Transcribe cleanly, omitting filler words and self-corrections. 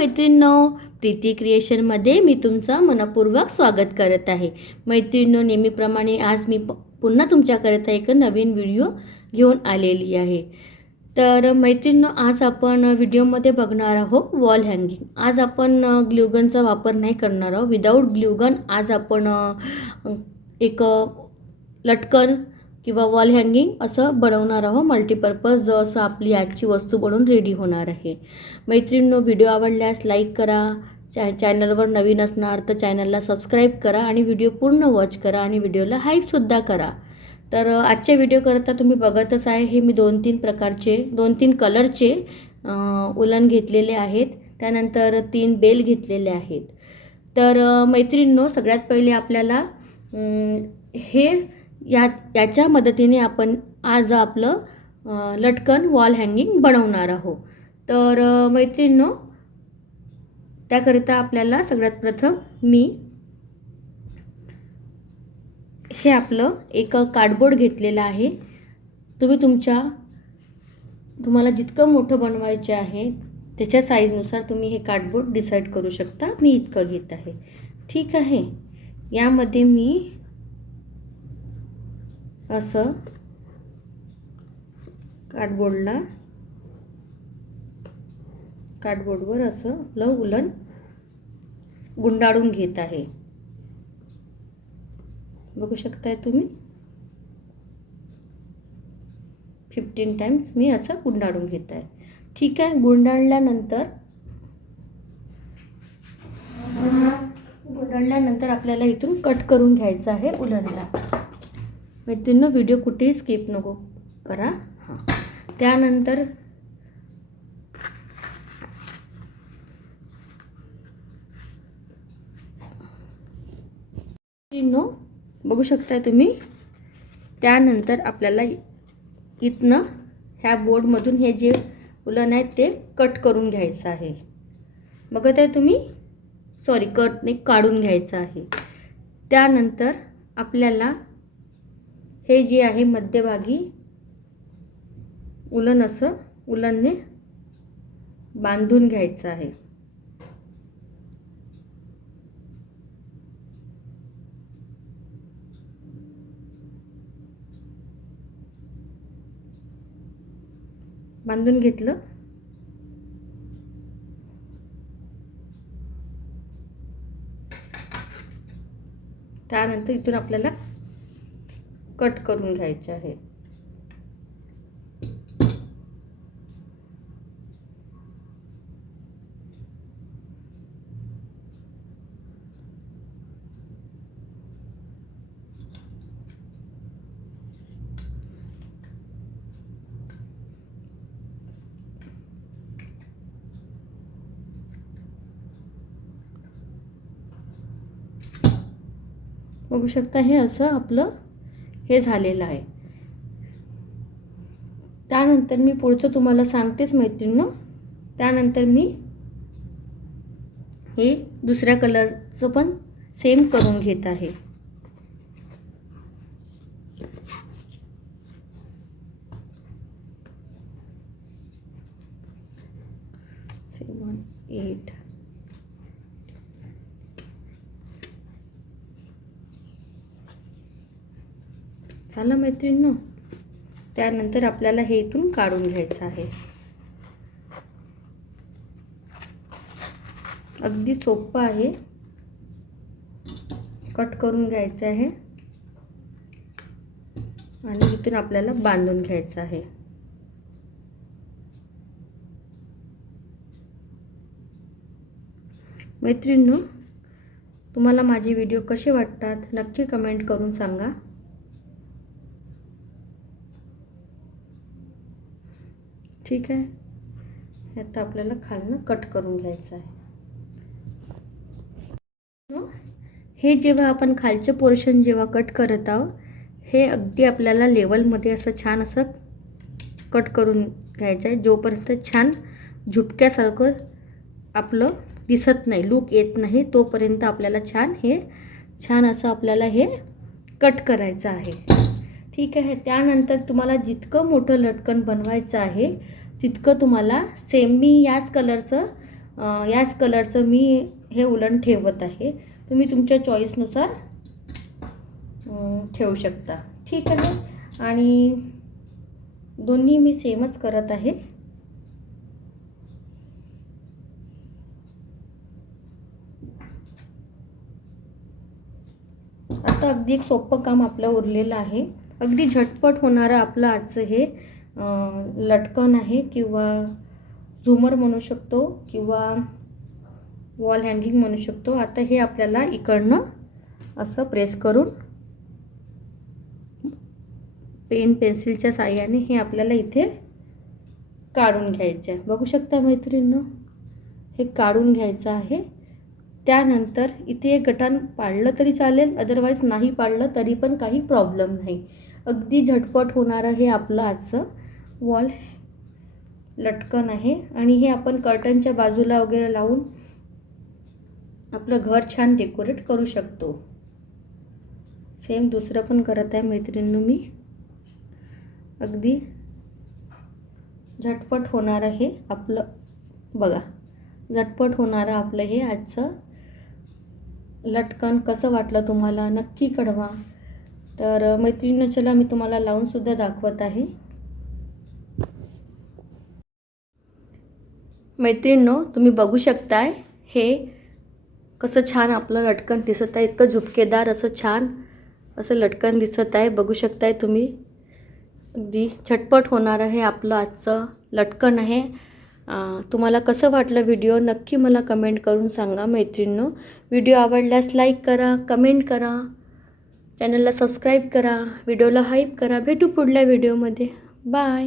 मैत्रिणींनो, प्रीती क्रिएशनमध्ये मी तुमचं मनपूर्वक स्वागत करत आहे। मैत्रिणींनो, नेहमीप्रमाणे आज मी पुन्हा तुमच्याकरता एक नवीन व्हिडिओ घेऊन आलेली आहे। तर मैत्रिणींनो, आज आपण व्हिडिओमध्ये बघणार आहोत वॉल हँगिंग। आज आपण ग्लूगनचा वापर नाही करणार आहोत। विदाऊट ग्लूगन आज आपण एक लटकन किंवा वॉल हँगिंग असं बनवणार आहोत। मल्टीपर्पज असं आपली आजची वस्तू बनवून रेडी होणार आहे। मैत्रिणींनो, व्हिडिओ आवडल्यास लाईक करा, चॅनलवर नवीन असणार तर चॅनलला सबस्क्राईब करा आणि व्हिडिओ पूर्ण वॉच करा आणि व्हिडिओला हाईपसुद्धा करा। तर आजच्या व्हिडिओ करता तुम्ही बघतच आहे, हे मी दोन तीन कलरचे उलन घेतलेले आहेत, त्यानंतर 3 बेल घेतलेले आहेत। तर मैत्रिणींनो, सगळ्यात पहिले आपल्याला याच्या मदतीने आपण आज आपलं लटकन वॉल हँगिंग बनवणार आहोत। तर मैत्रिणींनो, त्याकरिता आपल्याला सगळ्यात प्रथम मी हे आपलं एक कार्डबोर्ड घेतलेलं आहे। तुम्हाला जितकं मोठं बनवायचे आहे त्याच्या साईजनुसार तुम्ही हे कार्डबोर्ड डिसाईड करू शकता। मी इतकं घेत आहे, ठीक आहे। यामध्ये मी असं कार्डबोर्डवर असं आपलं उलन गुंडाळून घेत आहे। बघू शकताय तुम्ही 15 टाइम्स मी असं गुंडाळून घेत आहे, ठीक आहे। गुंडाळल्यानंतर आपल्याला इथून कट करून घ्यायचं आहे उलनला। मैत्रिणींनो, व्हिडिओ कुठेही स्किप नको करा। हां, त्यानंतर बघू शकताय तुम्ही, त्यानंतर आपल्याला इथनं ह्या बोर्डमधून हे जे उलन आहे ते कट करून घ्यायचं आहे। बघत आहे तुम्ही, काढून घ्यायचं आहे। त्यानंतर आपल्याला हे जे आहे मध्यभागी उलन असं उलनने बांधून घ्यायचं आहे। बांधून घेतलं त्यानंतर इथून आपल्याला कट करून घ्यायचे आहे। बघू शकता, हे असं आपलं हे झालेलं आहे। त्यानंतर मी पुढचं तुम्हाला सांगतेच मैत्रिणींनो। त्यानंतर मी हे दुसऱ्या कलरचं पण सेम करून घेत आहे। सेवन 8 झालं मैत्रिणींनो। त्यानंतर आपल्याला हे इथून काढून घ्यायचं आहे। अगदी सोपं आहे, कट करून घ्यायचं आहे आणि इथून आपल्याला बांधून घ्यायचं आहे। मैत्रिणींनो, तुम्हाला माझे व्हिडिओ कसे वाटतात नक्की कमेंट करून सांगा। ठीक आहे, आता आपल्याला खालनं कट करून घ्यायचं आहे। हे जेव्हा आपण खालचं पोर्शन जेव्हा कट करत आहोत, हे अगदी आपल्याला लेवलमध्ये असं छान असं कट करून घ्यायचं आहे। जोपर्यंत छान झुपक्यासारखं आपलं दिसत नाही, लूक येत नाही, तोपर्यंत आपल्याला छान असं आपल्याला हे कट करायचं आहे, ठीक आहे। त्यानंतर तुम्हाला जितकं मोठं लटकन बनवायचं आहे तितकं तुम्हाला सेम मी याच कलरचं याच कलरचं मी हे उलन ठेवत आहे. तुम्ही तुमच्या चॉईसनुसार ठेवू शकता. ठीक आहे. आणि दोन्ही मी सेमच करत आहे. आता अगदी एक सोपं काम आपलं उरलेलं आहे. अगदी झटपट होणारं आपलं आजचं हे लटकन आहे किंवा झुमर म्हणू शकतो किंवा वॉल हँगिंग म्हणू शकतो. आता हे आपल्याला इकडनं असं प्रेस करून पेन पेन्सिलच्या साहाय्याने हे आपल्याला इथे काढून घ्यायचं आहे. बघू शकता मैत्रिणींनो, हे काढून घ्यायचं आहे. त्यानंतर इथे एक गठाण पाडलं तरी चालेल, अदरवाईज नाही पाडलं तरी पण काही प्रॉब्लेम नाही. अगदी झटपट होणारं हे आपलं आजचं वॉल लटकन आहे. आणि हे आपण कर्टनच्या बाजूला वगैरे लावून आपलं घर छान डेकोरेट करू शकतो. सेम दुसरं पण करत आहे मैत्रिणींनो मी. अगदी झटपट होणारं हे आपलं बघा, झटपट होणारं आपलं हे आजचं लटकन कसं वाटलं तुम्हाला नक्की कळवा. तर मैत्रिणींनो, चला मी तुम्हाला लावूनसुद्धा दाखवत आहे. मैत्रिणींनो, तुम्ही बघू शकताय हे कसं छान आपलं लटकन दिसत आहे. इतकं झुपकेदार असं छान असं लटकन दिसत आहे. बघू शकताय तुम्ही. अगदी झटपट होणारं हे आपलं आजचं लटकन आहे. तुम्हाला कसं वाटलं व्हिडिओ नक्की मला कमेंट करून सांगा मैत्रिणींनो. व्हिडिओ आवडल्यास लाईक करा, कमेंट करा, चॅनलला सबस्क्राईब करा, व्हिडिओला हाईप करा. भेटू पुढल्या व्हिडिओमध्ये. बाय.